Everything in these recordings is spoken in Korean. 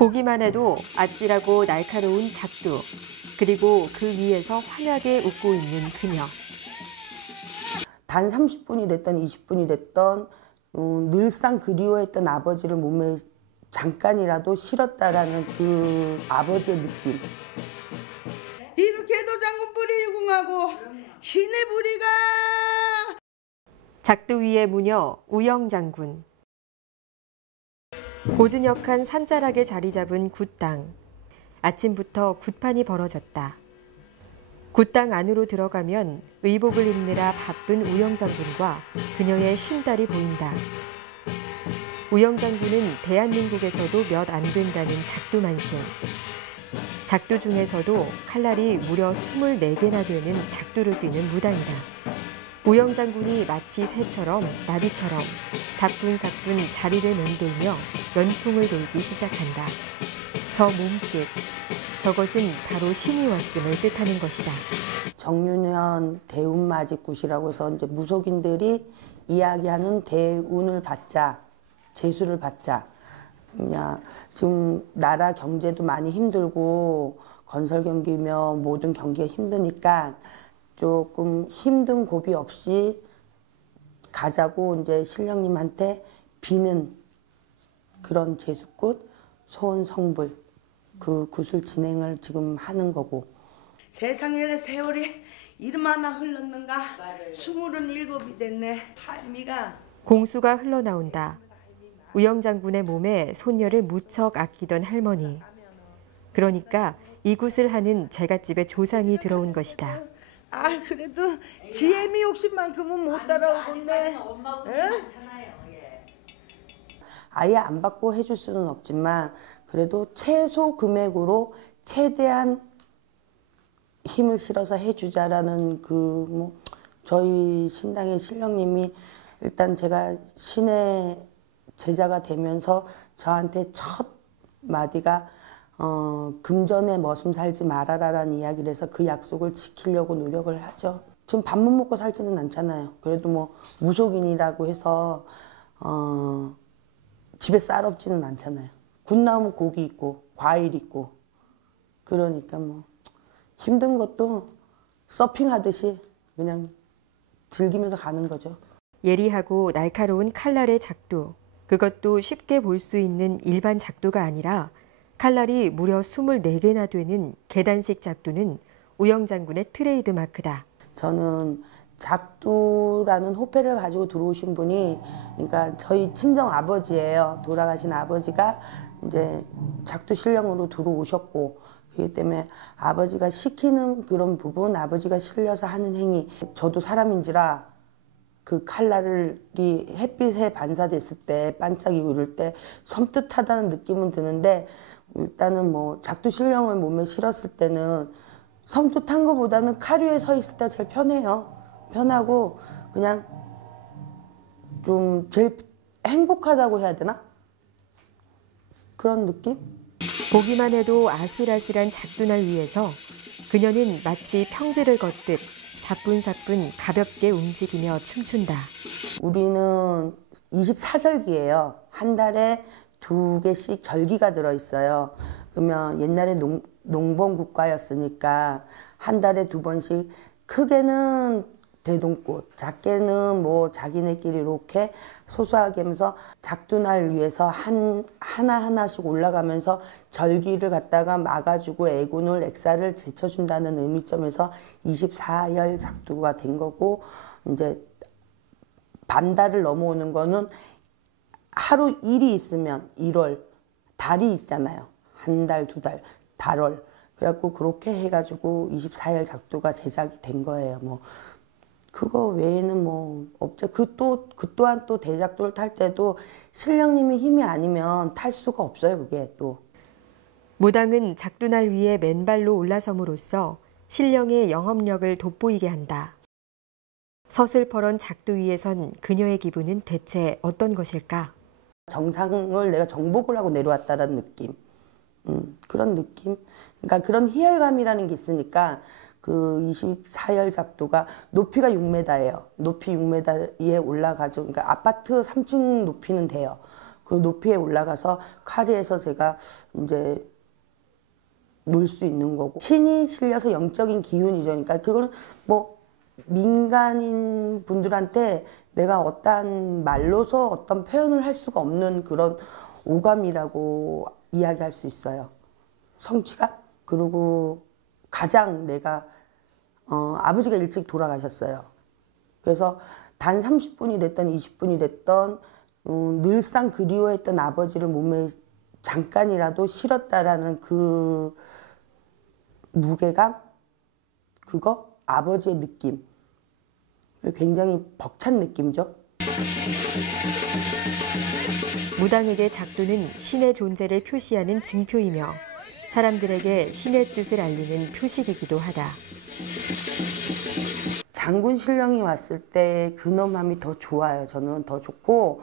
보기만 해도 아찔하고 날카로운 작두, 그리고 그 위에서 환하게 웃고 있는 그녀. 단 30분이 됐던 20분이 됐던 늘상 그리워했던 아버지를 몸에 잠깐이라도 실었다라는 그 아버지의 느낌. 이렇게도 장군 뿌리 유궁하고 신의 뿌리가. 작두 위의 무녀 우영장군. 고즈넉한 산자락에 자리 잡은 굿당. 아침부터 굿판이 벌어졌다. 굿당 안으로 들어가면 의복을 입느라 바쁜 우영장군과 그녀의 신달이 보인다. 우영장군은 대한민국에서도 몇 안 된다는 작두만신. 작두 중에서도 칼날이 무려 24개나 되는 작두를 뛰는 무당이다. 우영장군이 마치 새처럼 나비처럼 사뿐사뿐 자리를 맴돌며 연풍을 돌기 시작한다. 저 몸짓, 저것은 바로 신이 왔음을 뜻하는 것이다. 정유년 대운마직굿이라고 해서 이제 무속인들이 이야기하는 대운을 받자, 재수를 받자. 그냥 지금 나라 경제도 많이 힘들고 건설 경기며 모든 경기가 힘드니까 조금 힘든 고비 없이 가자고 이제 신령님한테 비는 그런 재수굿, 소원성불 그 굿을 진행을 지금 하는 거고. 세상에 세월이 이름하나 흘렀는가? 27이 됐네. 할미가. 공수가 흘러나온다. 우영장군의 몸에 손녀를 무척 아끼던 할머니. 그러니까 이 굿을 하는 제갓집에 조상이 들어온 것이다. 아 그래도 지혜미 욕심만큼은 못 따라오겠네. 아예 안 받고 해줄 수는 없지만 그래도 최소 금액으로 최대한 힘을 실어서 해주자라는 저희 신당의 신령님이 일단 제가 신의 제자가 되면서 저한테 첫 마디가 금전에 머슴 살지 말아라라는 이야기를 해서 그 약속을 지키려고 노력을 하죠. 지금 밥만 먹고 살지는 않잖아요. 그래도 무속인이라고 해서 집에 쌀 없지는 않잖아요. 굿 나오면 고기 있고 과일 있고 그러니까 힘든 것도 서핑하듯이 그냥 즐기면서 가는 거죠. 예리하고 날카로운 칼날의 작두. 그것도 쉽게 볼 수 있는 일반 작두가 아니라 칼날이 무려 24개나 되는 계단식 작두는 우영장군의 트레이드 마크다. 저는 작두라는 호패를 가지고 들어오신 분이 그러니까 저희 친정 아버지예요. 돌아가신 아버지가 이제 작두 신령으로 들어오셨고 그렇기 때문에 아버지가 시키는 그런 부분, 아버지가 실려서 하는 행위, 저도 사람인지라 그 칼날이 햇빛에 반사됐을 때 반짝이고 이럴 때 섬뜩하다는 느낌은 드는데 일단은 작두 신령을 몸에 실었을 때는 섬뜩한 것보다는 칼 위에 서 있을 때 제일 편해요. 편하고 그냥 좀 제일 행복하다고 해야 되나? 그런 느낌? 보기만 해도 아슬아슬한 작두날 위에서 그녀는 마치 평지를 걷듯 사뿐사뿐 가볍게 움직이며 춤춘다. 우리는 24절기예요. 한 달에 2개씩 절기가 들어있어요. 그러면 옛날에 농번국가였으니까 한 달에 2번씩 크게는 대동꽃, 작게는 자기네끼리 이렇게 소소하게 하면서 작두날 위해서 하나하나씩 올라가면서 절기를 갖다가 막아주고 애군을 액사를 제쳐준다는 의미점에서 24열 작두가 된 거고 이제 반달을 넘어오는 거는 하루 일이 있으면 1월, 달이 있잖아요. 한 달, 2달, 달월. 그래갖고 그렇게 해가지고 24열 작두가 제작이 된 거예요. 그거 외에는 없죠. 그 또한 또 대작두를 탈 때도 신령님이 힘이 아니면 탈 수가 없어요. 그게 또. 무당은 작두날 위에 맨발로 올라섬으로써 신령의 영업력을 돋보이게 한다. 서슬퍼런 작두 위에 선 그녀의 기분은 대체 어떤 것일까? 정상을 내가 정복을 하고 내려왔다라는 느낌. 그런 느낌. 그러니까 그런 희열감이라는 게 있으니까 그 24열 작두가 높이가 6m예요. 높이 6m에 올라가죠. 그러니까 아파트 3층 높이는 돼요. 그 높이에 올라가서 카리에서 제가 이제 놀 수 있는 거고, 신이 실려서 영적인 기운이죠. 그러니까 그거는 뭐 민간인 분들한테 내가 어떠한 말로서 어떤 표현을 할 수가 없는 그런 오감이라고 이야기할 수 있어요. 성취감? 그리고 가장 내가 아버지가 일찍 돌아가셨어요. 그래서 단 30분이 됐던 20분이 됐던 늘상 그리워했던 아버지를 몸에 잠깐이라도 실었다라는 그 무게감, 그거 아버지의 느낌, 굉장히 벅찬 느낌이죠. 무당에게 작두는 신의 존재를 표시하는 증표이며 사람들에게 신의 뜻을 알리는 표식이기도 하다. 장군 신령이 왔을 때 근엄함이 더 좋아요. 저는 더 좋고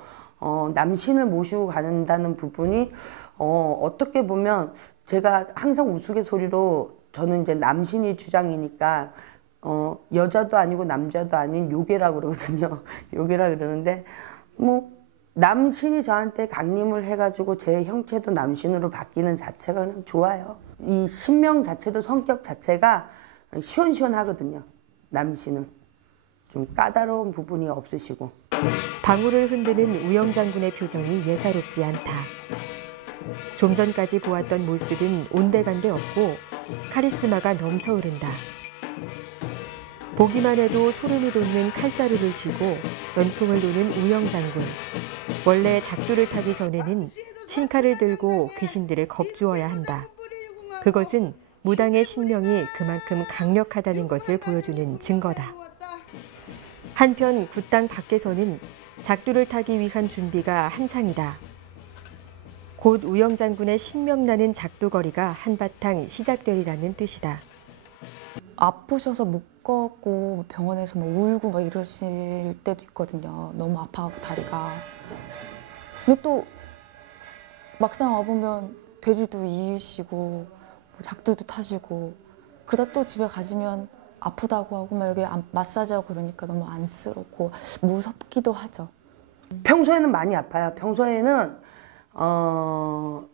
남신을 모시고 가는다는 부분이 어떻게 보면 제가 항상 우스갯소리로 저는 이제 남신이 주장이니까 여자도 아니고 남자도 아닌 요괴라고 그러거든요. 요괴라 그러는데 뭐 남신이 저한테 강림을 해가지고 제 형체도 남신으로 바뀌는 자체가 그냥 좋아요. 이 신명 자체도 성격 자체가 시원시원하거든요. 남신은 좀 까다로운 부분이 없으시고. 방울을 흔드는 우영 장군의 표정이 예사롭지 않다. 좀 전까지 보았던 모습은 온데간데 없고 카리스마가 넘쳐흐른다. 보기만 해도 소름이 돋는 칼자루를 쥐고 연풍을 도는 우영 장군. 원래 작두를 타기 전에는 신칼을 들고 귀신들을 겁주어야 한다. 그것은 무당의 신명이 그만큼 강력하다는 것을 보여주는 증거다. 한편 굿당 밖에서는 작두를 타기 위한 준비가 한창이다. 곧 우영 장군의 신명나는 작두거리가 한바탕 시작되리라는 뜻이다. 아프셔서 못 걷고 병원에서 막 울고 막 이러실 때도 있거든요. 너무 아파하고 다리가. 근데 또 막상 와보면 돼지도 이으시고 작두도 타시고 그러다 또 집에 가시면 아프다고 하고 막 여기 마사지하고 그러니까 너무 안쓰럽고 무섭기도 하죠. 평소에는 많이 아파요. 평소에는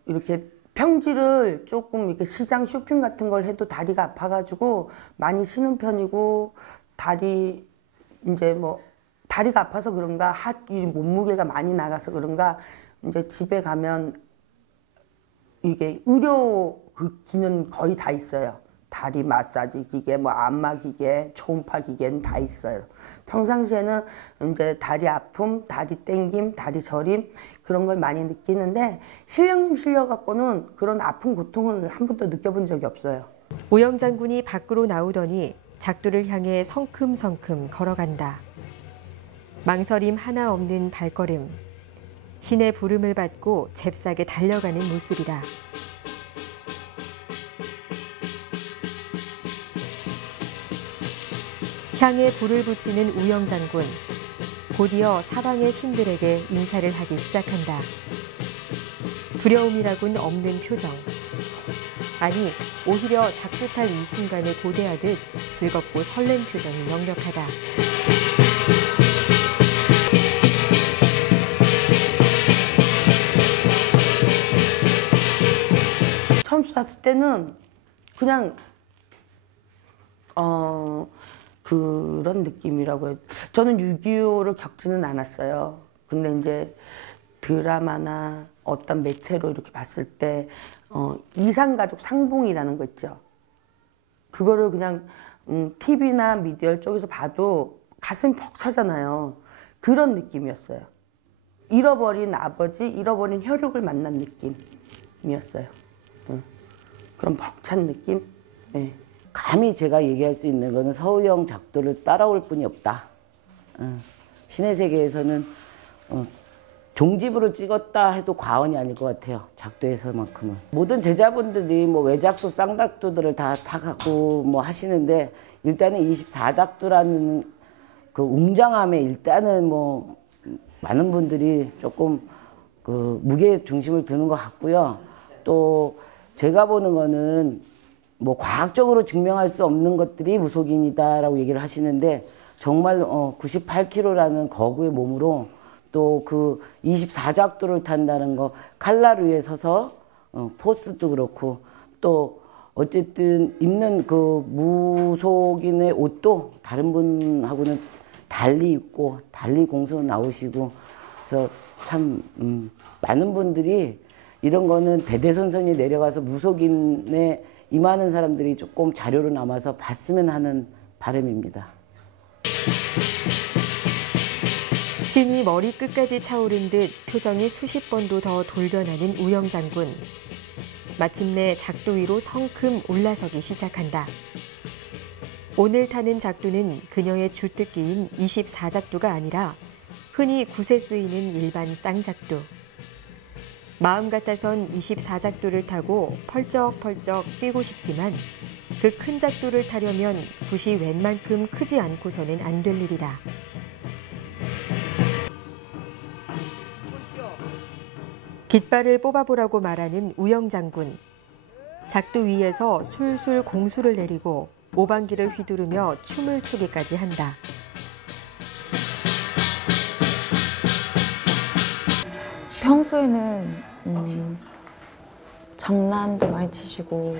이렇게 평지를 조금 이렇게 시장 쇼핑 같은 걸 해도 다리가 아파가지고 많이 쉬는 편이고, 다리 이제 뭐 다리가 아파서 그런가 이 몸무게가 많이 나가서 그런가 이제 집에 가면 이게 의료 그 기는 거의 다 있어요. 다리 마사지 기계, 뭐 안마 기계, 초음파 기계는 다 있어요. 평상시에는 이제 다리 아픔, 다리 땡김, 다리 저림 그런 걸 많이 느끼는데 신령님 실려갖고는 그런 아픈 고통을 한 번도 느껴본 적이 없어요. 우영 장군이 밖으로 나오더니 작두를 향해 성큼성큼 걸어간다. 망설임 하나 없는 발걸음. 신의 부름을 받고 잽싸게 달려가는 모습이다. 향에 불을 붙이는 우영 장군. 곧이어 사방의 신들에게 인사를 하기 시작한다. 두려움이라고는 없는 표정. 아니, 오히려 작두탈 이 순간을 고대하듯 즐겁고 설렘 표정이 역력하다. 처음 쐈을 때는 그냥 그런 느낌이라고 해요. 저는 6.25를 겪지는 않았어요. 근데 이제 드라마나 어떤 매체로 이렇게 봤을 때 이상가족 상봉이라는 거 있죠. 그거를 그냥 TV나 미디어 쪽에서 봐도 가슴이 벅차잖아요. 그런 느낌이었어요. 잃어버린 아버지, 잃어버린 혈육을 만난 느낌이었어요. 그런 벅찬 느낌? 네. 감히 제가 얘기할 수 있는 거는 서우영 작두를 따라올 뿐이 없다. 신의 세계에서는 종집으로 찍었다 해도 과언이 아닐 것 같아요. 작두에서만큼은. 모든 제자분들이 뭐 외작두, 쌍작두들을 다 타갖고 뭐 하시는데 일단은 24작두라는 그 웅장함에 일단은 뭐 많은 분들이 조금 그 무게 중심을 두는 것 같고요. 또 제가 보는 거는 뭐 과학적으로 증명할 수 없는 것들이 무속인이다라고 얘기를 하시는데 정말 98kg라는 거구의 몸으로 또 그 24작두를 탄다는 거, 칼날 위에 서서 포스도 그렇고, 또 어쨌든 입는 그 무속인의 옷도 다른 분하고는 달리 입고 달리 공수 나오시고, 그래서 참 많은 분들이 이런 거는 대대손손이 내려가서 무속인에 임하는 사람들이 조금 자료로 남아서 봤으면 하는 바람입니다. 신이 머리 끝까지 차오른 듯 표정이 수십 번도 더 돌변하는 우영 장군. 마침내 작두 위로 성큼 올라서기 시작한다. 오늘 타는 작두는 그녀의 주특기인 24작두가 아니라 흔히 굿에 쓰이는 일반 쌍작두. 마음 같아선 24작두를 타고 펄쩍펄쩍 뛰고 싶지만 그 큰 작두를 타려면 굿이 웬만큼 크지 않고서는 안 될 일이다. 깃발을 뽑아보라고 말하는 우영 장군. 작두 위에서 술술 공수를 내리고 오방기를 휘두르며 춤을 추기까지 한다. 평소에는 장난도 많이 치시고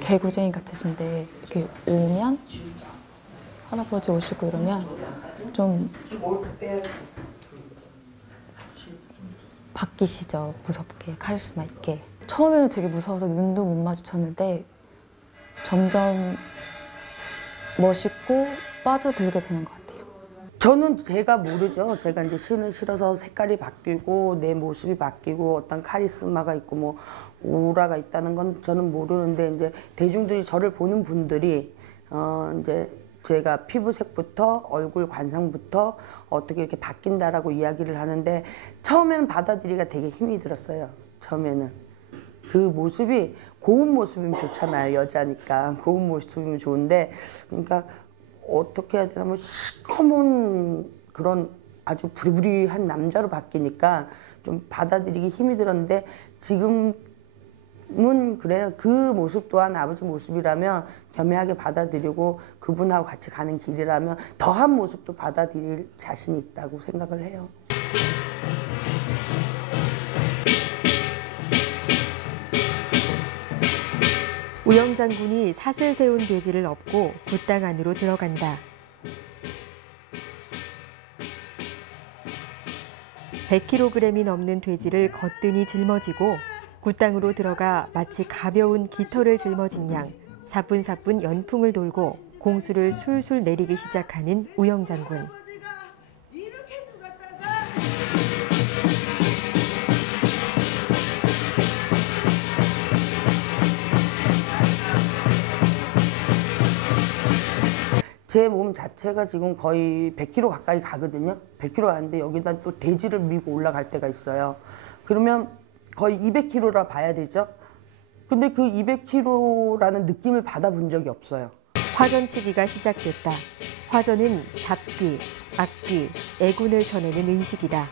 개구쟁이 같으신데 이렇게 오면 할아버지 오시고 이러면 좀 바뀌시죠. 무섭게, 카리스마 있게. 처음에는 되게 무서워서 눈도 못 마주쳤는데 점점 멋있고 빠져들게 되는 것 같아요. 저는 제가 모르죠. 제가 이제 신을 실어서 색깔이 바뀌고 내 모습이 바뀌고 어떤 카리스마가 있고 뭐 오라가 있다는 건 저는 모르는데, 이제 대중들이 저를 보는 분들이 이제 제가 피부색부터 얼굴 관상부터 어떻게 이렇게 바뀐다라고 이야기를 하는데, 처음에는 받아들이기가 되게 힘이 들었어요. 처음에는 그 모습이 고운 모습이면 좋잖아요. 여자니까 고운 모습이면 좋은데, 그러니까 어떻게 해야 되나, 뭐 시커먼 그런 아주 부리부리한 남자로 바뀌니까 좀 받아들이기 힘이 들었는데, 지금은 그래요. 그 모습 또한 아버지 모습이라면 겸허하게 받아들이고 그분하고 같이 가는 길이라면 더한 모습도 받아들일 자신이 있다고 생각을 해요. 우영 장군이 사슬 세운 돼지를 업고 굿당 안으로 들어간다. 100kg이 넘는 돼지를 거뜬히 짊어지고 굿당으로 들어가 마치 가벼운 깃털을 짊어진 양 사뿐사뿐 연풍을 돌고 공수를 술술 내리기 시작하는 우영 장군. 이렇게 누갔다가 제 몸 자체가 지금 거의 100kg 가까이 가거든요. 100kg 가는데 여기다 또 돼지를 밀고 올라갈 때가 있어요. 그러면 거의 200kg라 봐야 되죠. 근데 그 200kg라는 느낌을 받아본 적이 없어요. 화전치기가 시작됐다. 화전은 잡귀, 악귀, 애군을 전하는 의식이다.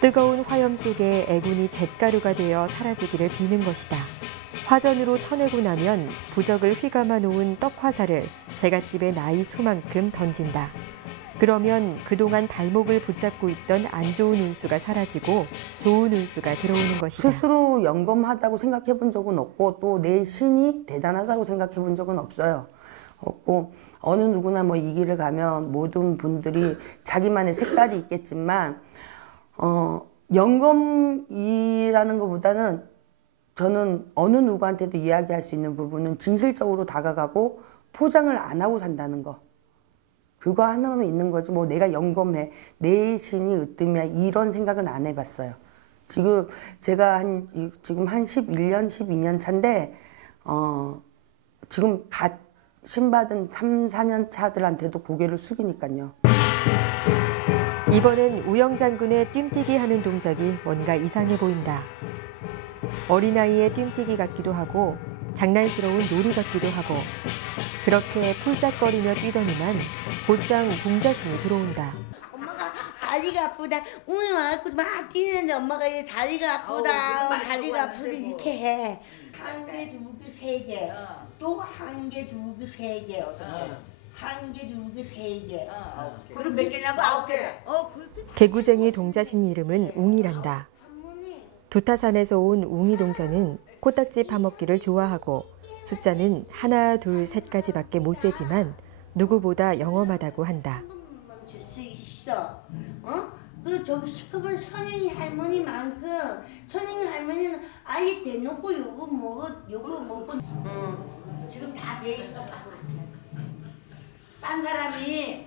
뜨거운 화염 속에 애군이 잿가루가 되어 사라지기를 비는 것이다. 화전으로 쳐내고 나면 부적을 휘감아 놓은 떡화살을 제갓집에 나이 수만큼 던진다. 그러면 그동안 발목을 붙잡고 있던 안 좋은 운수가 사라지고 좋은 운수가 들어오는 것이다. 스스로 영검하다고 생각해 본 적은 없고, 또 내 신이 대단하다고 생각해 본 적은 없어요. 없고, 어느 누구나 뭐 이 길을 가면 모든 분들이 자기만의 색깔이 있겠지만, 영검이라는 것보다는 저는 어느 누구한테도 이야기할 수 있는 부분은 진실적으로 다가가고 포장을 안 하고 산다는 거. 그거 하나만 있는 거지, 뭐 내가 영검해, 내 신이 으뜸이야, 이런 생각은 안 해봤어요. 지금 제가 지금 한 11년, 12년 차인데, 지금 갓 신받은 3, 4년 차들한테도 고개를 숙이니까요. 이번엔 우영 장군의 뜀뛰기 하는 동작이 뭔가 이상해 보인다. 어린아이의 뜀뛰기 같기도 하고 장난스러운 놀이 같기도 하고, 그렇게 폴짝거리며 뛰더니만 곧장 동자신이 들어온다. 엄마가 다리가 아프다. 오늘 와갖고 막 뛰는데 엄마가 이 다리가 아프다. 다리가 아프다 이렇게 해. 한 개, 두 개, 세 개. 또 한 개, 두 개, 세 개. 한 한 개, 두 개, 세 개. 그럼 몇 개냐고? 9개. 그렇게. 개구쟁이 동자신 이름은 웅이란다. 할머니. 두타산에서 온 웅이 동자는 코딱지 파먹기를 좋아하고 숫자는 하나, 둘, 셋까지밖에 못 세지만 누구보다 영험하다고 한다. 한 번만 줄 수 있어. 그 저기 시커먼 선영이 할머니만큼 선영이 할머니는 아예 대놓고 요거 먹고. 지금 다 돼 있어. 딴 사람이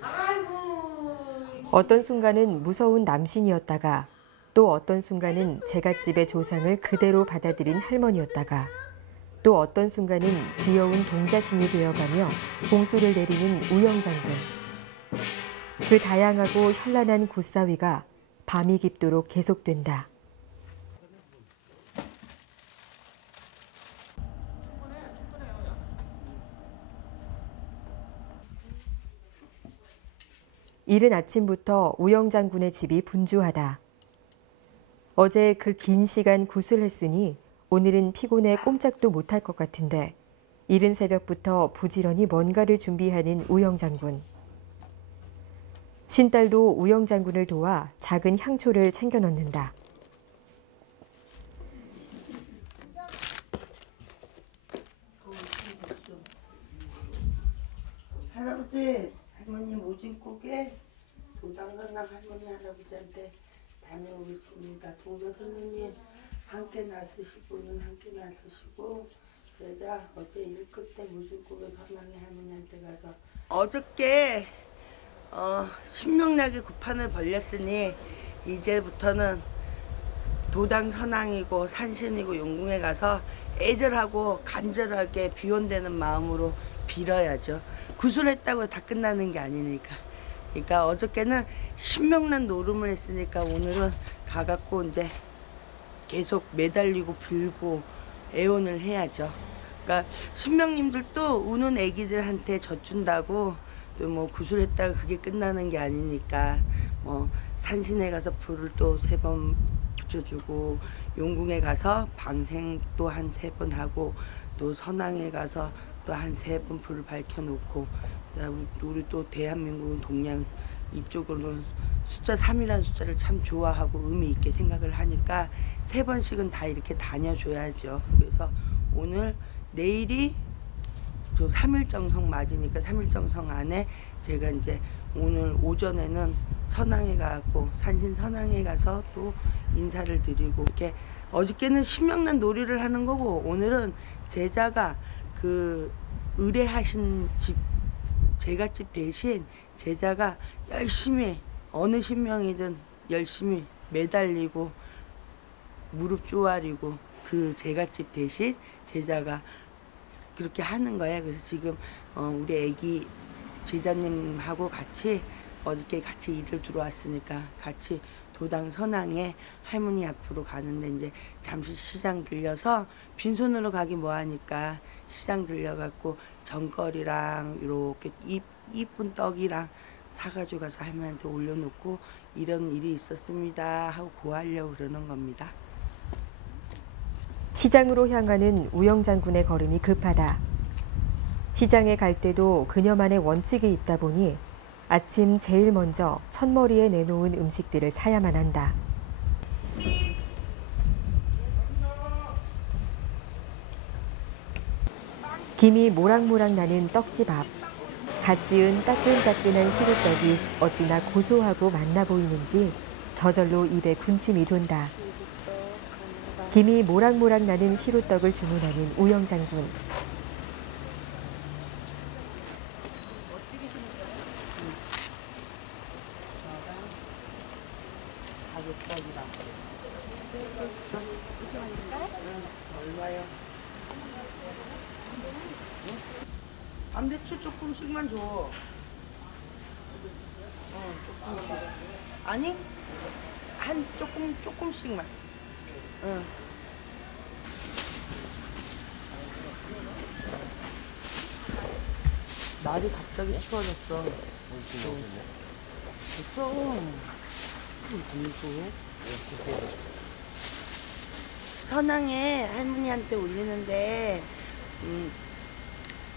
아이고. 어떤 순간은 무서운 남신이었다가 또 어떤 순간은 제갓집의 조상을 그대로 받아들인 할머니였다가 또 어떤 순간은 귀여운 동자신이 되어가며 봉수를 내리는 우영장군. 그 다양하고 현란한 굿사위가 밤이 깊도록 계속된다. 이른 아침부터 우영장군의 집이 분주하다. 어제 그 긴 시간 굿을 했으니 오늘은 피곤해 꼼짝도 못할 것 같은데 이른 새벽부터 부지런히 뭔가를 준비하는 우영장군. 신딸도 우영장군을 도와 작은 향초를 챙겨 넣는다. 할아버지, 할머니 모진국에 도당선랑 할머니 할아버지한테 다녀오겠습니다. 동서 선생님 함께 나서시고는 함께 나서시고 제가 어제 일 끝에 모진국에 선랑이 할머니한테 가서 어저께 신명나게 구판을 벌렸으니 이제부터는 도당 선왕이고 산신이고 용궁에 가서 애절하고 간절하게 비원되는 마음으로 빌어야죠. 구술했다고 다 끝나는 게 아니니까. 그러니까 어저께는 신명난 노름을 했으니까 오늘은 가갖고 이제 계속 매달리고 빌고 애원을 해야죠. 그러니까 신명님들도 우는 애기들한테 젖준다고 또 뭐 구술했다가 그게 끝나는 게 아니니까 뭐 산신에 가서 불을 또 3번 붙여주고 용궁에 가서 방생 또 한 3번 하고 또 선왕에 가서 또 한 3번 불을 밝혀놓고 우리 또 대한민국은 동양 이쪽으로는 숫자 3이라는 숫자를 참 좋아하고 의미 있게 생각을 하니까 3번씩은 다 이렇게 다녀줘야죠. 그래서 오늘 내일이 저 3일정성 맞으니까 3일정성 안에 제가 이제 오늘 오전에는 선왕에 가고 산신 선왕에 가서 또 인사를 드리고 이렇게 어저께는 신명난 놀이를 하는 거고 오늘은 제자가 그 의뢰하신 집 제갓집 대신 제자가 열심히 어느 신명이든 열심히 매달리고 무릎 쪼아리고 그 제갓집 대신 제자가 그렇게 하는 거예요. 그래서 지금 우리 애기 제자님하고 같이 어저께 같이 일을 들어왔으니까 같이 도당 선왕에 할머니 앞으로 가는데 이제 잠시 시장 들려서 빈손으로 가기 뭐하니까 시장 들려갖고 전거리랑 이렇게 이쁜 떡이랑 사가지고 가서 할머니한테 올려놓고 이런 일이 있었습니다 하고 고하려고 그러는 겁니다. 시장으로 향하는 우영장군의 걸음이 급하다. 시장에 갈 때도 그녀만의 원칙이 있다 보니 아침 제일 먼저 첫머리에 내놓은 음식들을 사야만 한다. 김이 모락모락 나는 떡집 앞. 갓 지은 따끈따끈한 시루떡이 어찌나 고소하고 맛나 보이는지 저절로 입에 군침이 돈다. 김이 모락모락 나는 시루떡을 주문하는 우영장군. 밤대추 조금씩만 줘. 조금만. 아니? 한 조금씩만. 응. 날이 갑자기 추워졌어. 됐어. 선왕에 할머니한테 올리는데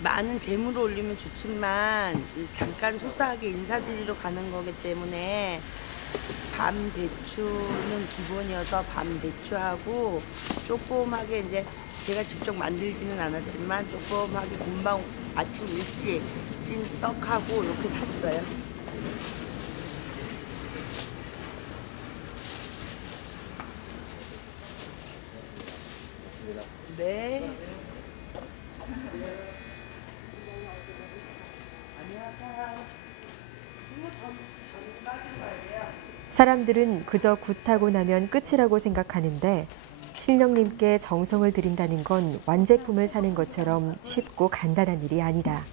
많은 재물을 올리면 좋지만 잠깐 소소하게 인사드리러 가는 거기 때문에 밤 대추는 기본이어서 밤 대추하고 조그맣게 이제 제가 직접 만들지는 않았지만 조그맣게 금방 아침 일찍 찐 떡하고 이렇게 샀어요. 네. 사람들은 그저 굿하고 나면 끝이라고 생각하는데 신령님께 정성을 들인다는 건 완제품을 사는 것처럼 쉽고 간단한 일이 아니다.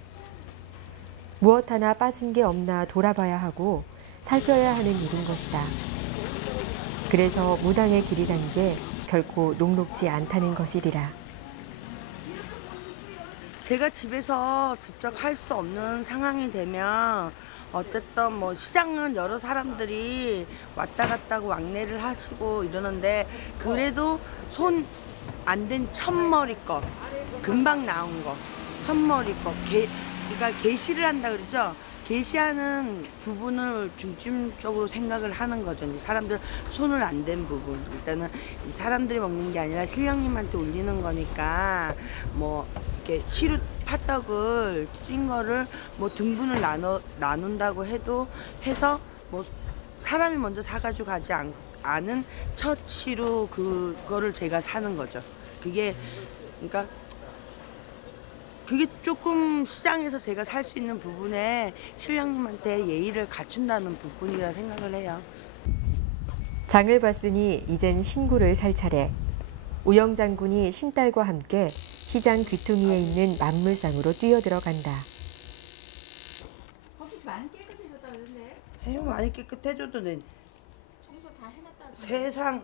무엇 하나 빠진 게 없나 돌아봐야 하고 살펴야 하는 일인 것이다. 그래서 무당의 길이라는 게 결코 녹록지 않다는 것이리라. 제가 집에서 직접 할 수 없는 상황이 되면 어쨌든 뭐 시장은 여러 사람들이 왔다 갔다 하고 왕래를 하시고 이러는데 그래도 손 안 된 첫머리 거 금방 나온 거 첫머리 거 그러니까 게시를 한다 그러죠. 게시하는 부분을 중점적으로 생각을 하는 거죠. 이제 사람들 손을 안 댄 부분. 일단은 이 사람들이 먹는 게 아니라 신령님한테 올리는 거니까 뭐 이렇게 시루 팥떡을 찐 거를 뭐 등분을 나눈다고 해서 뭐 사람이 먼저 사가지고 가지 않은 첫 시루 그거를 제가 사는 거죠. 그게 그러니까 그게 조금 시장에서 제가 살 수 있는 부분에 신령님한테 예의를 갖춘다는 부분이라 생각을 해요. 장을 봤으니 이젠 신구를 살 차례. 우영 장군이 신딸과 함께 시장 귀퉁이에 있는 만물상으로 뛰어들어간다. 많이 깨끗해졌다 그러는데? 해요 많이 깨끗해져도 돼. 청소 다 해놨다. 세상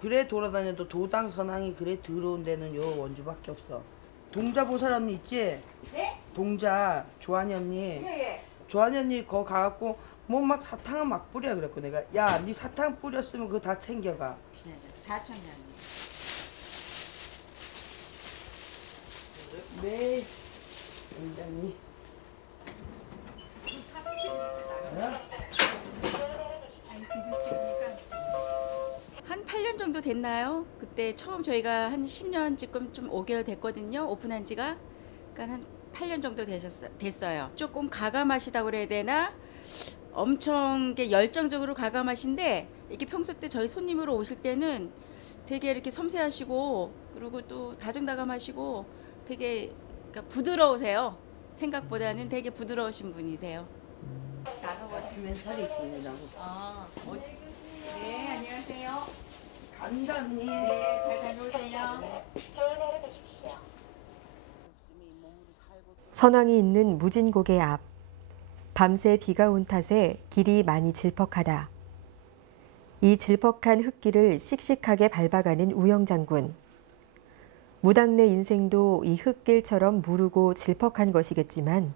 그래 돌아다녀도 도당 선왕이 그래 들어온 데는 요 원주밖에 없어. 동자 보살 언니 있지? 네? 동자 조한이 언니. 예. 조한이 언니 거 가갖고 뭐 막 사탕을 막 뿌려 그랬고 내가 야 니 사탕 뿌렸으면 그거 다 챙겨가. 네, 4,000년. 네. 원장님. 한 8년 정도 됐나요? 그때 처음 저희가 한 10년 지금 좀 5개월 됐거든요. 오픈한 지가. 그러니까 한 8년 정도 됐어요. 조금 가감하시다고 그래야 되나? 엄청 열정적으로 가감하신데 이렇게 평소 때 저희 손님으로 오실 때는 되게 이렇게 섬세하시고 그리고 또 다정다감하시고 되게 그러니까 부드러우세요. 생각보다는 되게 부드러우신 분이세요. 다큐멘터리 있습니다. 네, 안녕하세요. 간단히. 네, 잘 다녀오세요. 선왕이 있는 무진고개 앞. 밤새 비가 온 탓에 길이 많이 질퍽하다. 이 질퍽한 흙길을 씩씩하게 밟아가는 우영 장군. 무당네 인생도 이 흙길처럼 무르고 질퍽한 것이겠지만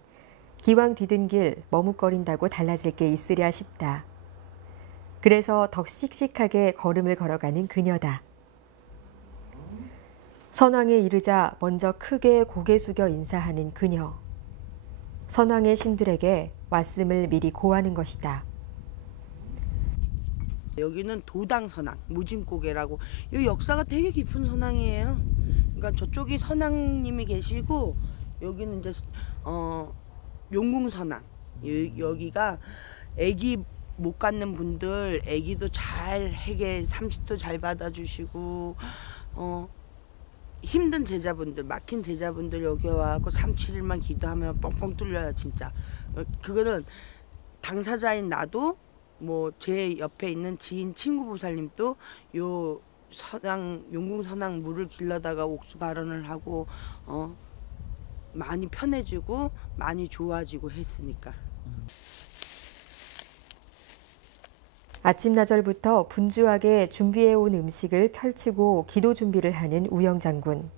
기왕 디딘 길 머뭇거린다고 달라질 게 있으랴 싶다. 그래서 더 씩씩하게 걸음을 걸어가는 그녀다. 선왕에 이르자 먼저 크게 고개 숙여 인사하는 그녀. 선왕의 신들에게 왔음을 미리 고하는 것이다. 여기는 도당 선왕, 무진고개라고 이 역사가 되게 깊은 선왕이에요. 그러니까 저쪽이 선왕님이 계시고 여기는 이제 용궁 선왕. 여기가 아기 못 갖는 분들 아기도 잘 해게 30도 잘 받아주시고 힘든 제자분들 막힌 제자분들 여기 와갖고 3, 7일만 기도하면 뻥뻥 뚫려요 진짜. 그거는 당사자인 나도 뭐 제 옆에 있는 지인 친구 보살님도 요 선왕 용궁 선왕 물을 길러다가 옥수 발언을 하고 많이 편해지고 많이 좋아지고 했으니까. 아침나절부터 분주하게 준비해온 음식을 펼치고 기도 준비를 하는 우영 장군.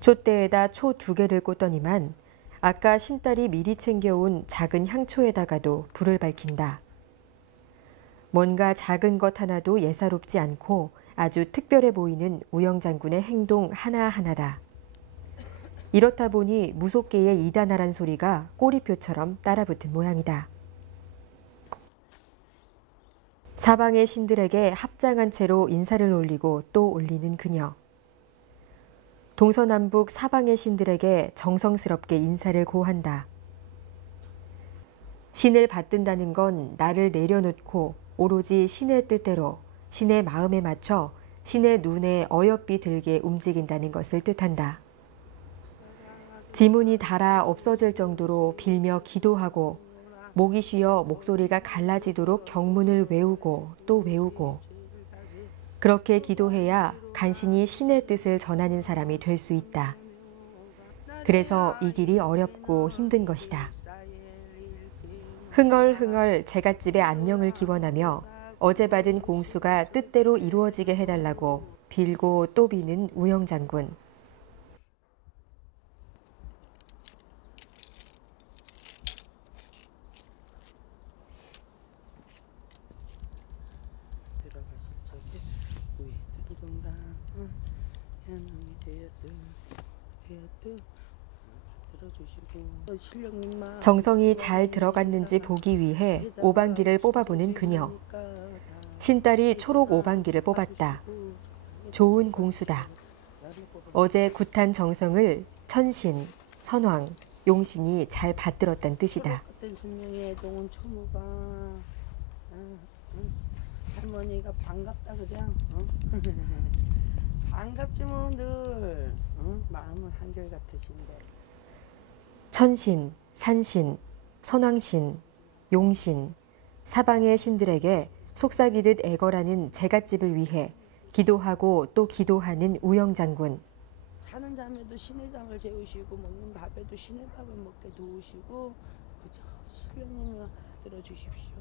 촛대에다 초 2개를 꽂더니만 아까 신딸이 미리 챙겨온 작은 향초에다가도 불을 밝힌다. 뭔가 작은 것 하나도 예사롭지 않고 아주 특별해 보이는 우영 장군의 행동 하나하나다. 이렇다 보니 무속계의 이단하란 소리가 꼬리표처럼 따라붙은 모양이다. 사방의 신들에게 합장한 채로 인사를 올리고 또 올리는 그녀. 동서남북 사방의 신들에게 정성스럽게 인사를 고한다. 신을 받든다는 건 나를 내려놓고 오로지 신의 뜻대로 신의 마음에 맞춰 신의 눈에 어여삐 들게 움직인다는 것을 뜻한다. 지문이 닳아 없어질 정도로 빌며 기도하고 목이 쉬어 목소리가 갈라지도록 경문을 외우고 또 외우고 그렇게 기도해야 간신히 신의 뜻을 전하는 사람이 될 수 있다. 그래서 이 길이 어렵고 힘든 것이다. 흥얼흥얼 제갓집의 안녕을 기원하며 어제 받은 공수가 뜻대로 이루어지게 해달라고 빌고 또 비는 우영 장군. 정성이 잘 들어갔는지 보기 위해 오방기를 뽑아보는 그녀. 신딸이 초록 오방기를 뽑았다. 좋은 공수다. 어제 굿한 정성을 천신, 선왕, 용신이 잘 받들었단 뜻이다. 할머니가 반갑다 그냥. 반갑지 뭐 늘. 마음은 한결같으신데. 천신, 산신, 선왕신, 용신, 사방의 신들에게 속삭이듯 애걸하는 제갓집을 위해 기도하고 또 기도하는 우영 장군. 자는 잠에도 신의 잠을 재우시고 먹는 밥에도 신의 밥을 먹게 도우시고 그저 신령님을 들어주십시오.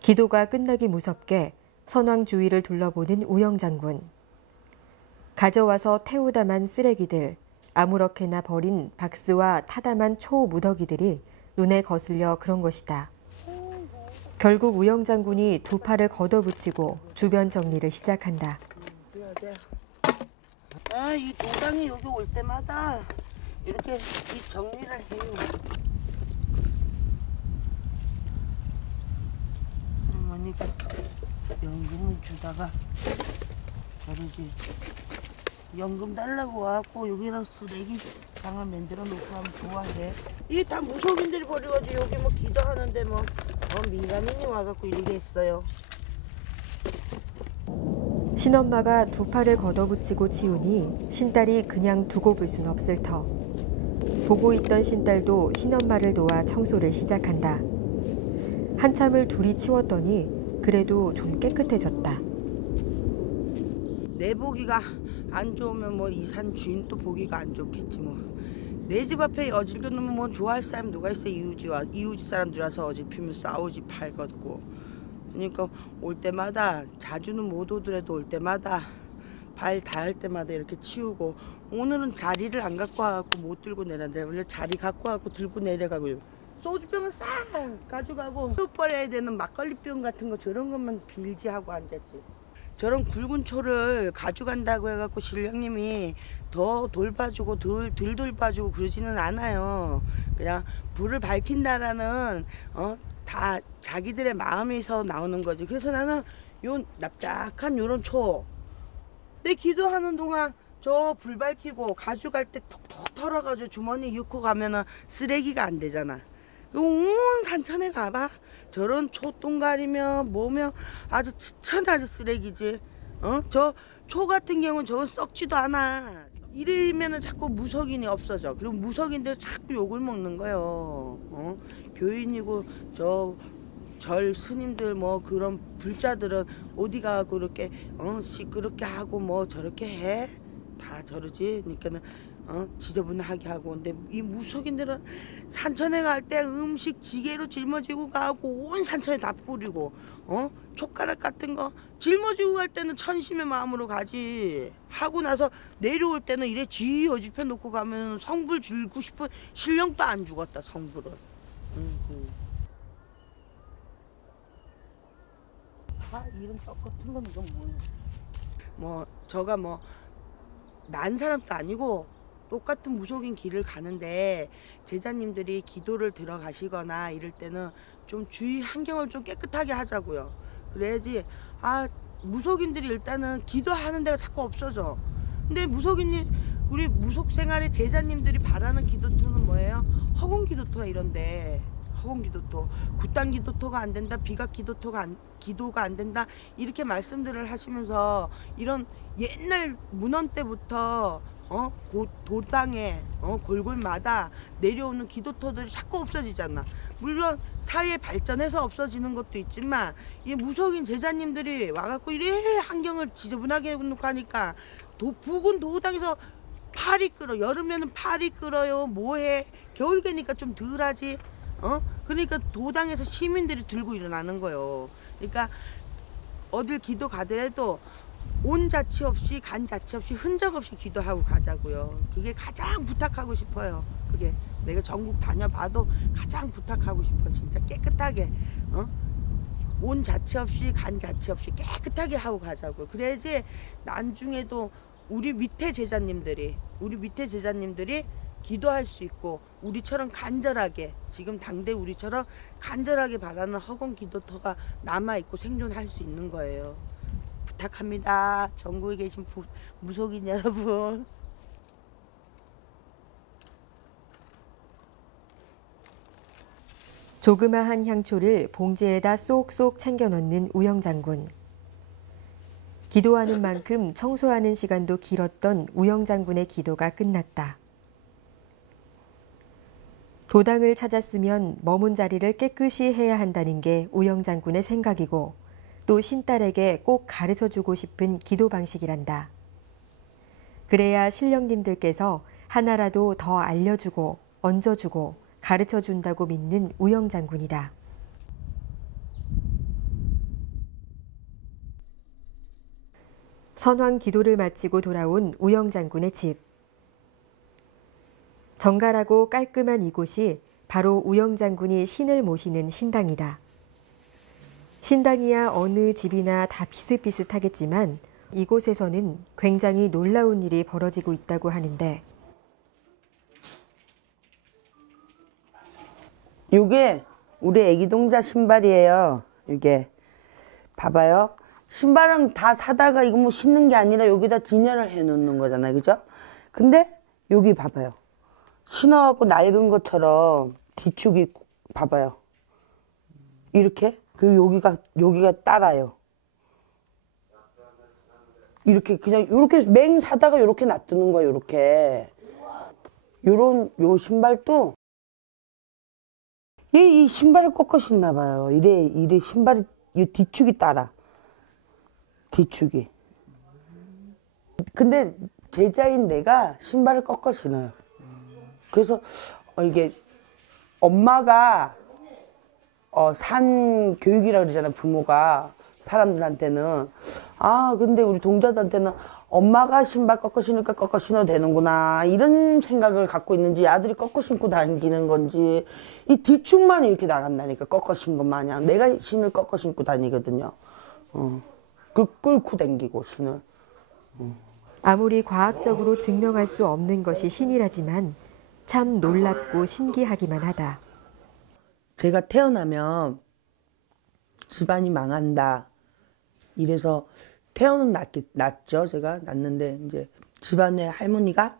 기도가 끝나기 무섭게 선왕 주위를 둘러보는 우영 장군. 가져와서 태우다만 쓰레기들, 아무렇게나 버린 박스와 타다만 초 무더기들이 눈에 거슬려 그런 것이다. 결국 우영 장군이 두 팔을 걷어붙이고 주변 정리를 시작한다. 이 도당이 여기 올 때마다 이렇게 이 정리를 해요. 할머니가 연금을 주다가 저러지. 연금 달라고 와갖고 여기랑 쓰레기 장을 만들어 놓고 하면 좋아해. 이게 다 무속인들이 버려가지고 여기 뭐 기도하는데 뭐 민간인이 와갖고 이렇게 했어요. 신엄마가 두 팔을 걷어붙이고 치우니 신딸이 그냥 두고 볼 순 없을 터. 보고 있던 신딸도 신엄마를 도와 청소를 시작한다. 한참을 둘이 치웠더니 그래도 좀 깨끗해졌다. 내 보기가 안 좋으면 뭐 이 산 주인 또 보기가 안 좋겠지 뭐. 내 집 앞에 어질겨 놓으면 뭐 좋아할 사람 누가 있어. 이웃 사람들 와서 어질피면 싸우지 팔 걷고. 그러니까 올 때마다 자주는 못 오더라도 올 때마다 발 닿을 때마다 이렇게 치우고. 오늘은 자리를 안 갖고 와갖고 못 들고 내려는데 원래 자리 갖고 와갖고 들고 내려가고. 소주병은 싹 가져가고 또 버려야 되는 막걸리병 같은 거 저런 것만 빌지 하고 앉았지. 저런 굵은 초를 가져간다고 해갖고 신령님이 더 돌봐주고 덜 돌봐주고 그러지는 않아요. 그냥 불을 밝힌다라는 다 자기들의 마음에서 나오는 거지. 그래서 나는 요 납작한 요런 초 내 기도하는 동안 저 불 밝히고 가져갈 때 톡톡 털어가지고 주머니 넣고 가면은 쓰레기가 안 되잖아. 온 산천에 가봐. 저런 초똥가리면 뭐면 아주 아주 쓰레기지. 저 초 같은 경우는 저건 썩지도 않아. 이러면은 자꾸 무속인이 없어져. 그리고 무속인들 자꾸 욕을 먹는 거예요. 교인이고 절 스님들 뭐 그런 불자들은 어디 가고 그렇게 시끄럽게 하고 뭐 저렇게 해? 다 저러지. 그러니까는 지저분하게 하고. 근데 이 무속인들은 산천에 갈 때 음식 지게로 짊어지고 가고 온 산천에 다 뿌리고 촉가락 같은 거 짊어지고 갈 때는 천심의 마음으로 가지. 하고 나서 내려올 때는 이래 쥐 어집혀 놓고 가면 성불 줄고 싶은 신령도 안 죽었다 성불은. 아 이런 떡 같은 건 이건 뭐야? 뭐 저가 뭐 난 사람도 아니고 똑같은 무속인 길을 가는데 제자님들이 기도를 들어가시거나 이럴 때는 좀 주위 환경을 좀 깨끗하게 하자고요. 그래야지. 아 무속인들이 일단은 기도하는 데가 자꾸 없어져. 근데 무속인이 우리 무속 생활의 제자님들이 바라는 기도토는 뭐예요? 허공 기도토 이런데. 허공 기도토, 굿당 기도토가 안 된다, 비각 기도가 안 된다 이렇게 말씀들을 하시면서 이런 옛날 문헌 때부터 도당에 골골마다 내려오는 기도토들이 자꾸 없어지잖아. 물론 사회 발전해서 없어지는 것도 있지만 이 무속인 제자님들이 와갖고 이래 환경을 지저분하게 해놓고 하니까 부근 도당에서 팔이 끓어. 여름에는 팔이 끓어요. 뭐해? 겨울 되니까 좀 덜하지. 그러니까 도당에서 시민들이 들고 일어나는 거예요. 그러니까 어딜 기도 가더라도 온 자치 없이 간 자치 없이 흔적 없이 기도하고 가자고요. 그게 가장 부탁하고 싶어요. 그게 내가 전국 다녀봐도 가장 부탁하고 싶어. 진짜 깨끗하게 온 자치 없이 간 자치 없이 깨끗하게 하고 가자고요. 그래야지 나중에도 우리 밑에 제자님들이 기도할 수 있고 우리처럼 간절하게 지금 당대 우리처럼 간절하게 바라는 허공 기도터가 남아있고 생존할 수 있는 거예요. 부탁합니다. 전국에 계신 무속인 여러분. 조그마한 향초를 봉지에다 쏙쏙 챙겨 넣는 우영장군. 기도하는 만큼 청소하는 시간도 길었던 우영장군의 기도가 끝났다. 도당을 찾았으면 머문 자리를 깨끗이 해야 한다는 게 우영장군의 생각이고 또 신딸에게 꼭 가르쳐주고 싶은 기도 방식이란다. 그래야 신령님들께서 하나라도 더 알려주고 얹어주고 가르쳐준다고 믿는 우영장군이다. 선왕 기도를 마치고 돌아온 우영장군의 집. 정갈하고 깔끔한 이곳이 바로 우영장군이 신을 모시는 신당이다. 신당이야 어느 집이나 다 비슷비슷하겠지만 이곳에서는 굉장히 놀라운 일이 벌어지고 있다고 하는데 이게 우리 애기 동자 신발이에요. 이게 봐봐요. 신발은 다 사다가 이거 뭐 신는 게 아니라 여기다 진열을 해 놓는 거잖아요. 그죠? 근데 여기 봐봐요. 신어갖고 낡은 것처럼 뒤축이 봐봐요. 이렇게. 그리고 여기가 따라요. 이렇게 그냥 이렇게 맹 사다가 이렇게 놔두는 거예요. 이렇게. 요 신발도 이 신발을 꺾어 신나 봐요. 이래 신발이 이 뒤축이 따라. 뒤축이. 근데 제자인 내가 신발을 꺾어 신어요. 그래서 이게 엄마가 산 교육이라고 그러잖아요. 부모가 사람들한테는. 아 근데 우리 동자들한테는 엄마가 신발 꺾어 신으니까 꺾어 신어도 되는구나 이런 생각을 갖고 있는지 아들이 꺾어 신고 다니는 건지 이 뒤축만 이렇게 나간다니까. 꺾어 신것 마냥. 내가 신을 꺾어 신고 다니거든요. 끌고 다니고 신을. 아무리 과학적으로 증명할 수 없는 것이 신이라지만 참 놀랍고 신기하기만 하다. 제가 태어나면 집안이 망한다. 이래서 태어는 낳죠. 제가 낳는데 이제 집안의 할머니가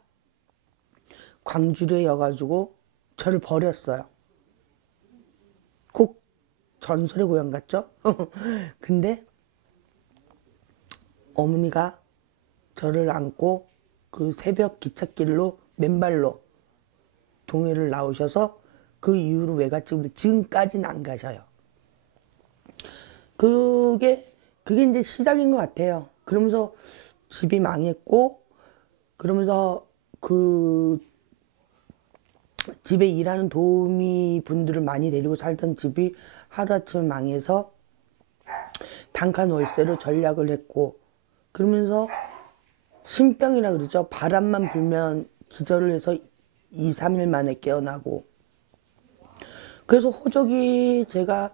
광주리여가지고 저를 버렸어요. 꼭 전설의 고향 같죠? 근데 어머니가 저를 안고 그 새벽 기찻길로 맨발로 동해를 나오셔서 그 이후로 외갓집으로 지금까지는 안 가셔요. 그게 이제 시작인 것 같아요. 그러면서 집이 망했고 그러면서 그 집에 일하는 도우미 분들을 많이 데리고 살던 집이 하루아침에 망해서 단칸 월세로 전락을 했고, 그러면서 신병이라 그러죠. 바람만 불면 기절을 해서 2, 3일 만에 깨어나고. 그래서 호적이 제가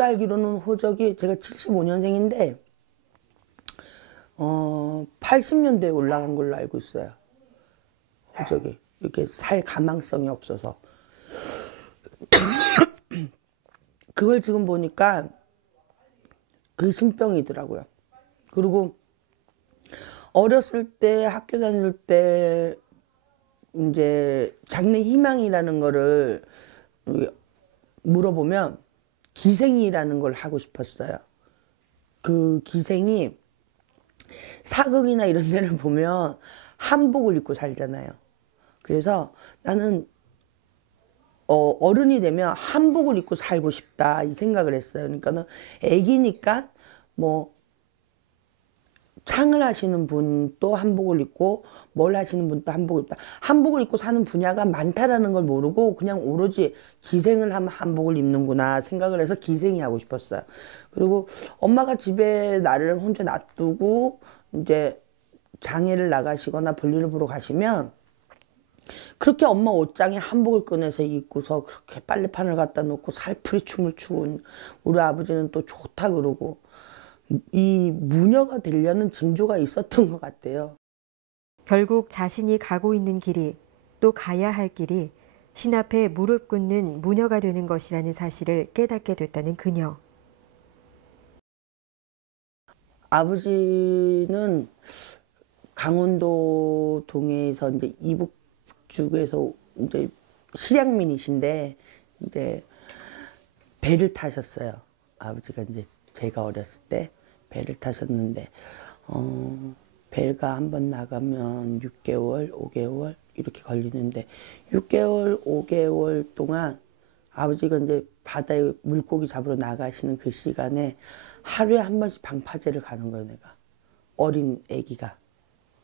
알기로는 호적이 제가 75년생인데 80년대에 올라간 걸로 알고 있어요. 호적이 이렇게 살 가망성이 없어서. 그걸 지금 보니까 그 신병이더라고요. 그리고 어렸을 때 학교 다닐 때 이제 장래 희망이라는 거를 물어보면 기생이라는 걸 하고 싶었어요. 그 기생이 사극이나 이런 데를 보면 한복을 입고 살잖아요. 그래서 나는 어른이 되면 한복을 입고 살고 싶다 이 생각을 했어요. 그러니까는 애기니까 뭐 창을 하시는 분도 한복을 입고 뭘 하시는 분도 한복을 입다. 한복을 입고 사는 분야가 많다라는 걸 모르고 그냥 오로지 기생을 하면 한복을 입는구나 생각을 해서 기생이 하고 싶었어요. 그리고 엄마가 집에 나를 혼자 놔두고 이제 장애를 나가시거나 볼일을 보러 가시면 그렇게 엄마 옷장에 한복을 꺼내서 입고서 그렇게 빨래판을 갖다 놓고 살풀이 춤을 추고 우리 아버지는 또 좋다 그러고 이 무녀가 되려는 징조가 있었던 것 같아요. 결국 자신이 가고 있는 길이 또 가야 할 길이 신 앞에 무릎 꿇는 무녀가 되는 것이라는 사실을 깨닫게 됐다는 그녀. 아버지는 강원도 동해에서 이제 이북 쪽에서 이제 실향민이신데 이제 배를 타셨어요. 아버지가 이제 제가 어렸을 때 배를 타셨는데 배가 한번 나가면 6개월, 5개월 이렇게 걸리는데 6개월, 5개월 동안 아버지가 이제 바다에 물고기 잡으러 나가시는 그 시간에 하루에 한 번씩 방파제를 가는 거예요, 내가. 어린 아기가.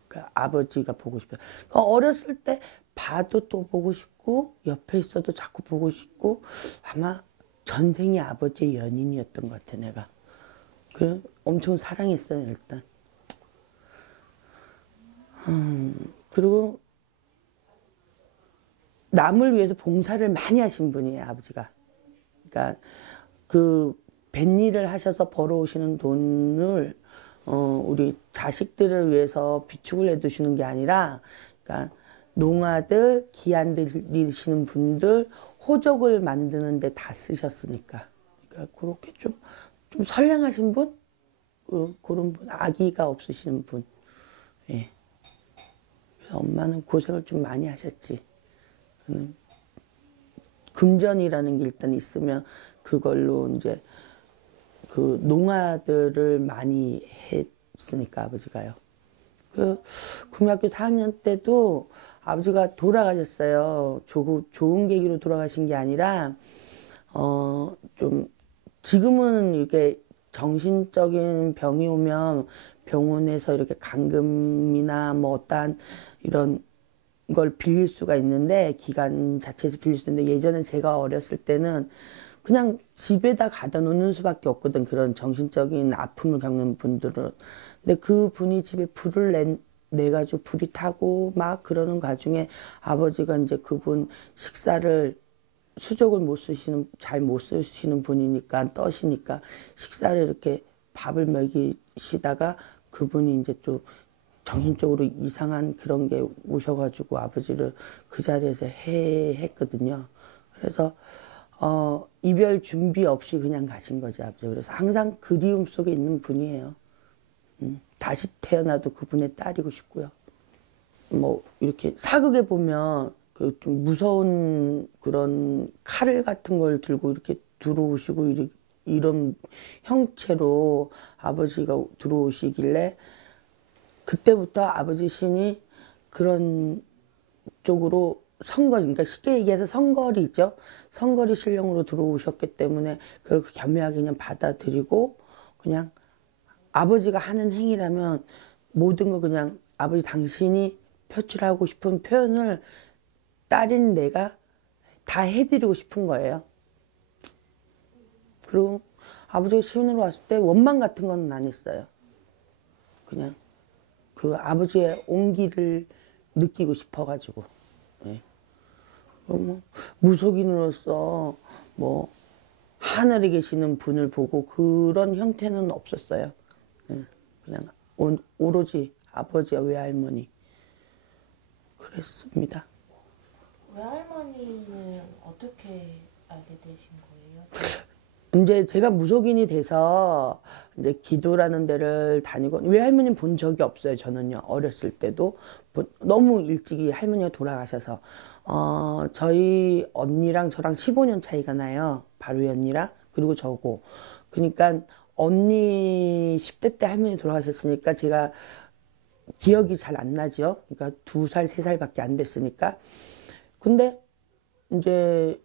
그러니까 아버지가 보고 싶어요. 그러니까 어렸을 때 봐도 또 보고 싶고 옆에 있어도 자꾸 보고 싶고 아마 전생이 아버지의 연인이었던 것 같아, 내가. 그래 엄청 사랑했어요, 일단. 그리고 남을 위해서 봉사를 많이 하신 분이에요, 아버지가. 그러니까 그 뱃일을 하셔서 벌어오시는 돈을 우리 자식들을 위해서 비축을 해두시는 게 아니라, 그러니까 농아들, 기안들이시는 분들 호적을 만드는 데 다 쓰셨으니까. 그러니까 그렇게 좀 선량하신 분? 그런 분, 아기가 없으시는 분. 예. 그래서 엄마는 고생을 좀 많이 하셨지. 금전이라는 게 일단 있으면 그걸로 이제 그 농아들을 많이 했으니까 아버지가요. 그 국민학교 4학년 때도 아버지가 돌아가셨어요. 좋은 계기로 돌아가신 게 아니라 좀 지금은 이렇게 정신적인 병이 오면 병원에서 이렇게 감금이나 뭐 어떠한 이런 걸 빌릴 수가 있는데 기관 자체에서 빌릴 수 있는데 예전에 제가 어렸을 때는 그냥 집에다 가다 놓는 수밖에 없거든. 그런 정신적인 아픔을 겪는 분들은. 근데 그 분이 집에 불을 내가지고 불이 타고 막 그러는 와중에 아버지가 이제 그분 식사를 수족을 잘 못 쓰시는 분이니까 떠시니까 식사를 이렇게 밥을 먹이시다가 그분이 이제 좀 정신적으로 이상한 그런 게 오셔가지고 아버지를 그 자리에서 했거든요. 그래서 이별 준비 없이 그냥 가신 거지, 아버지. 그래서 항상 그리움 속에 있는 분이에요. 다시 태어나도 그분의 딸이고 싶고요. 뭐 이렇게 사극에 보면 그 좀 무서운 그런 칼 같은 걸 들고 이렇게 들어오시고 이런 형체로 아버지가 들어오시길래 그때부터 아버지 신이 그런 쪽으로 성거리, 그러니까 쉽게 얘기해서 성거리죠. 성거리 신령으로 들어오셨기 때문에 그걸 겸허하게 그냥 받아들이고 그냥 아버지가 하는 행위라면 모든 거 그냥 아버지 당신이 표출하고 싶은 표현을 딸인 내가 다 해드리고 싶은 거예요. 그리고 아버지가 시민으로 왔을 때 원망 같은 건 안 했어요. 그냥 그 아버지의 온기를 느끼고 싶어가지고. 예. 뭐 무속인으로서 뭐 하늘에 계시는 분을 보고 그런 형태는 없었어요. 예. 그냥 오로지 아버지와 외할머니 그랬습니다. 외할머니는 어떻게 알게 되신 거예요? 이제 제가 무속인이 돼서 이제 기도라는 데를 다니고 외할머니는 본 적이 없어요. 저는요 어렸을 때도 너무 일찍이 할머니가 돌아가셔서 저희 언니랑 저랑 15년 차이가 나요. 바로의 언니랑 그리고 저고. 그러니까 언니 10대 때 할머니 돌아가셨으니까 제가 기억이 잘 안 나죠. 그러니까 2살, 3살밖에 안 됐으니까. 근데 이제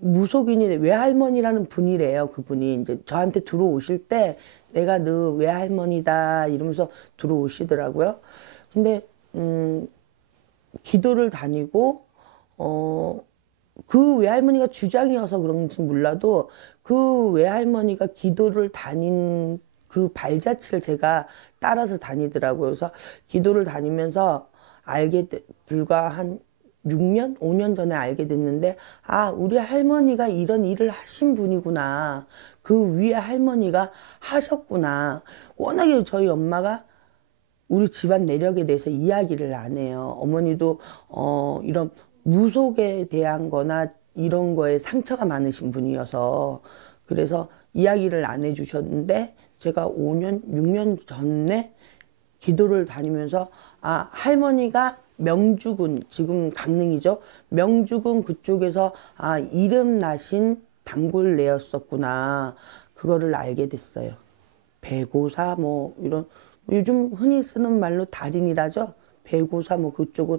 무속인이 외할머니라는 분이래요. 그분이 이제 저한테 들어오실 때 내가 너 외할머니다 이러면서 들어오시더라고요. 근데 기도를 다니고 그 외할머니가 주장이어서 그런지 몰라도 그 외할머니가 기도를 다닌 그 발자취를 제가 따라서 다니더라고요. 그래서 기도를 다니면서 불과 한 6년, 5년 전에 알게 됐는데 아 우리 할머니가 이런 일을 하신 분이구나. 그 위에 할머니가 하셨구나. 워낙에 저희 엄마가 우리 집안 내력에 대해서 이야기를 안 해요. 어머니도 이런 무속에 대한 거나 이런 거에 상처가 많으신 분이어서 그래서 이야기를 안 해주셨는데 제가 5년, 6년 전에 기도를 다니면서 아 할머니가 명주군, 지금 강릉이죠. 명주군 그쪽에서 아 이름 나신 단골네였었구나. 그거를 알게 됐어요. 배고사 뭐 이런 요즘 흔히 쓰는 말로 달인이라죠. 배고사 뭐 그쪽은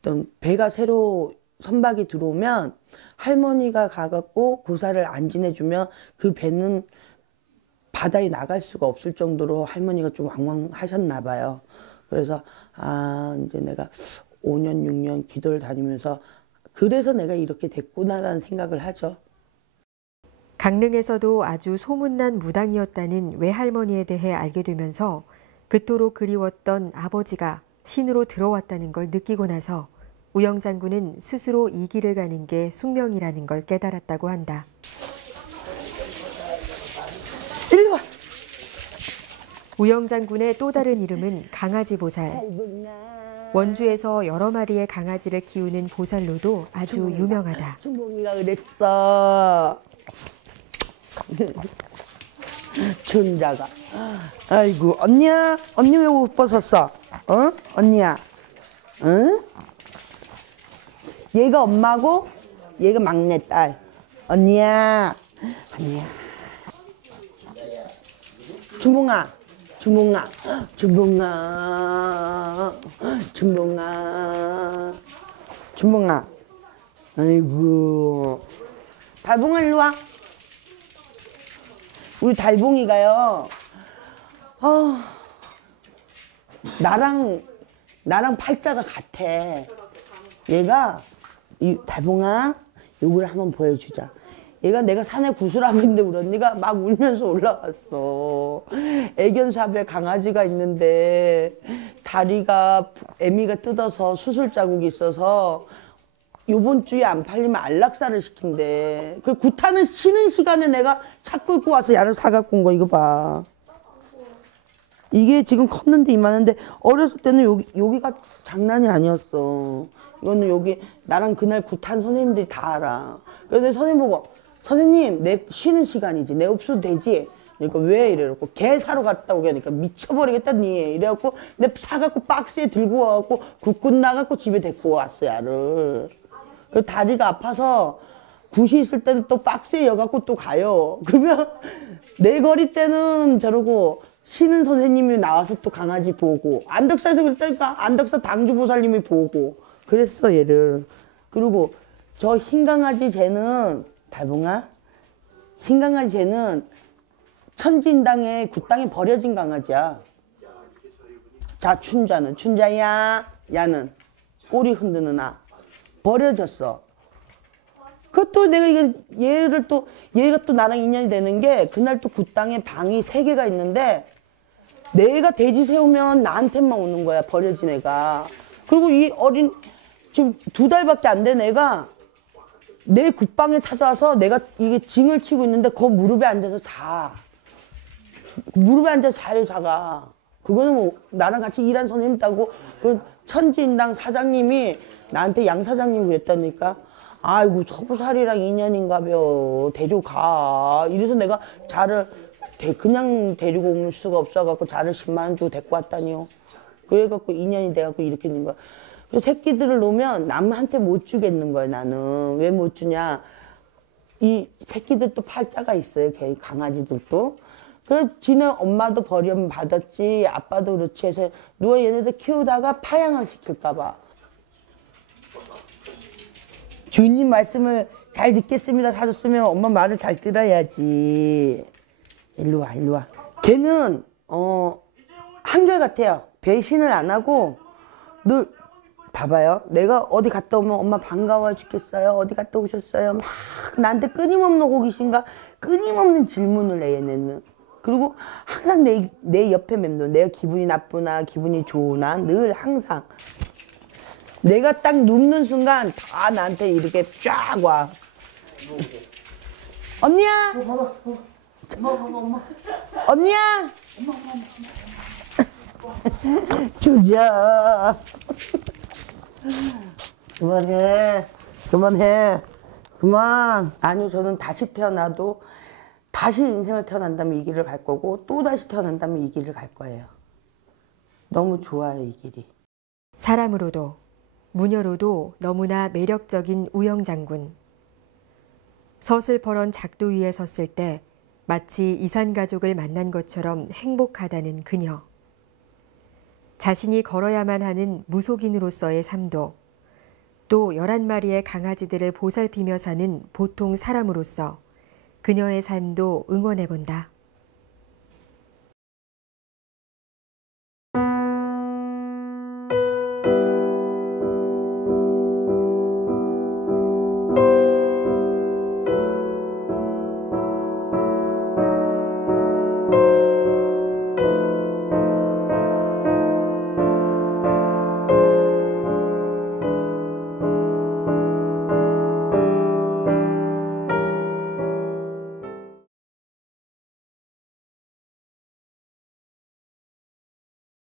어떤 배가 새로 선박이 들어오면 할머니가 가갖고 고사를 안 지내주면 그 배는 바다에 나갈 수가 없을 정도로 할머니가 좀 왕왕하셨나 봐요. 그래서 아 이제 내가 5년 6년 기도를 다니면서 그래서 내가 이렇게 됐구나라는 생각을 하죠. 강릉에서도 아주 소문난 무당이었다는 외할머니에 대해 알게 되면서 그토록 그리웠던 아버지가 신으로 들어왔다는 걸 느끼고 나서 우영 장군은 스스로 이 길을 가는 게 숙명이라는 걸 깨달았다고 한다. 이리 와. 우영 장군의 또 다른 이름은 강아지 보살. 원주에서 여러 마리의 강아지를 키우는 보살로도 아주 유명하다. 주몽이가 그랬어. 준자가. 아이고 언니야, 언니 왜 옷 벗었어? 언니야, 응? 얘가 엄마고 얘가 막내딸. 언니야, 언니야. 준봉아, 준봉아, 준봉아, 준봉아, 준봉아. 아이고, 달봉아 일로 와. 우리 달봉이가요. 나랑 팔자가 같아. 얘가 이 달봉아, 요걸 한번 보여주자. 얘가 내가 산에 구슬하고 있는데 우리 언니가 막 울면서 올라왔어. 애견샵에 강아지가 있는데 다리가 애미가 뜯어서 수술 자국이 있어서 요번 주에 안 팔리면 안락사를 시킨대. 그 구타는 쉬는 시간에 내가 차 끌고 와서 야를 사갖고 온 거 이거 봐. 이게 지금 컸는데 이만한데 어렸을 때는 여기가 장난이 아니었어. 이거는 여기 나랑 그날 구탄 선생님들이 다 알아. 그래서 선생님 보고 선생님 내 쉬는 시간이지 내 없어도 되지. 그러니까 왜 이래갖고 개 사러 갔다 오게하니까 미쳐버리겠다 니 이래갖고 내 사갖고 박스에 들고 와갖고 국군 나갖고 집에 데리고 왔어 야를. 그 다리가 아파서 굿이 있을 때는 또 박스에 여갖고 또 가요. 그러면 내 거리 때는 저러고 쉬는 선생님이 나와서 또 강아지 보고 안덕사에서 그랬다니까 안덕사 당주보살님이 보고 그랬어 얘를. 그리고 저 흰 강아지 쟤는 달봉아 흰 강아지 쟤는 천진당에 굿당에 버려진 강아지야. 자, 춘자야. 야는 꼬리 흔드는 아. 버려졌어. 그것도 내가 얘가 또 나랑 인연이 되는 게 그날 또 그 땅에 방이 3개가 있는데 내가 돼지 세우면 나한테만 오는 거야, 버려진 애가. 그리고 이 어린 지금 2달밖에 안 된 애가 내 국방에 찾아와서 내가 이게 징을 치고 있는데 그 무릎에 앉아서 자. 무릎에 앉아서 자요, 자가. 그거는 뭐 나랑 같이 일한 선생님 있다고 그 천지인당 사장님이 나한테 양 사장님이 그랬다니까. 아이고 서부살이랑 인연인가벼. 데려가. 이래서 내가 자를 그냥 데리고 올 수가 없어갖고 자를 10만 원 주고 데리고 왔다니요. 그래갖고 인연이 돼갖고 이렇게 된 거야. 그 새끼들을 놓으면 남한테 못 주겠는 거야, 나는. 왜 못 주냐. 이 새끼들도 팔자가 있어요, 걔 강아지들도. 그 지네 엄마도 버림 받았지, 아빠도 그렇지 해서 누가 얘네들 키우다가 파양을 시킬까봐. 주인님 말씀을 잘 듣겠습니다 사줬으면 엄마 말을 잘 들어야지. 일로 와, 일로 와. 걔는 한결같아요. 배신을 안 하고 늘 봐봐요. 내가 어디 갔다 오면 엄마 반가워 죽겠어요. 어디 갔다 오셨어요? 막 나한테 끊임없는 호기심과 끊임없는 질문을 해, 얘네는. 그리고 항상 내 옆에 맴돌. 내가 기분이 나쁘나 기분이 좋으나 늘 항상. 내가 딱 눕는 순간 다 나한테 이렇게 쫙 와. 언니야! 엄마. 언니야! 주자. 그만해. 그만. 아니요, 저는 다시 태어나도 다시 인생을 태어난다면 이 길을 갈 거고 또 다시 태어난다면 이 길을 갈 거예요. 너무 좋아요, 이 길이. 사람으로도 무녀로도 너무나 매력적인 우영장군. 서슬퍼런 작두 위에 섰을 때 마치 이산가족을 만난 것처럼 행복하다는 그녀. 자신이 걸어야만 하는 무속인으로서의 삶도, 또 11마리의 강아지들을 보살피며 사는 보통 사람으로서 그녀의 삶도 응원해본다.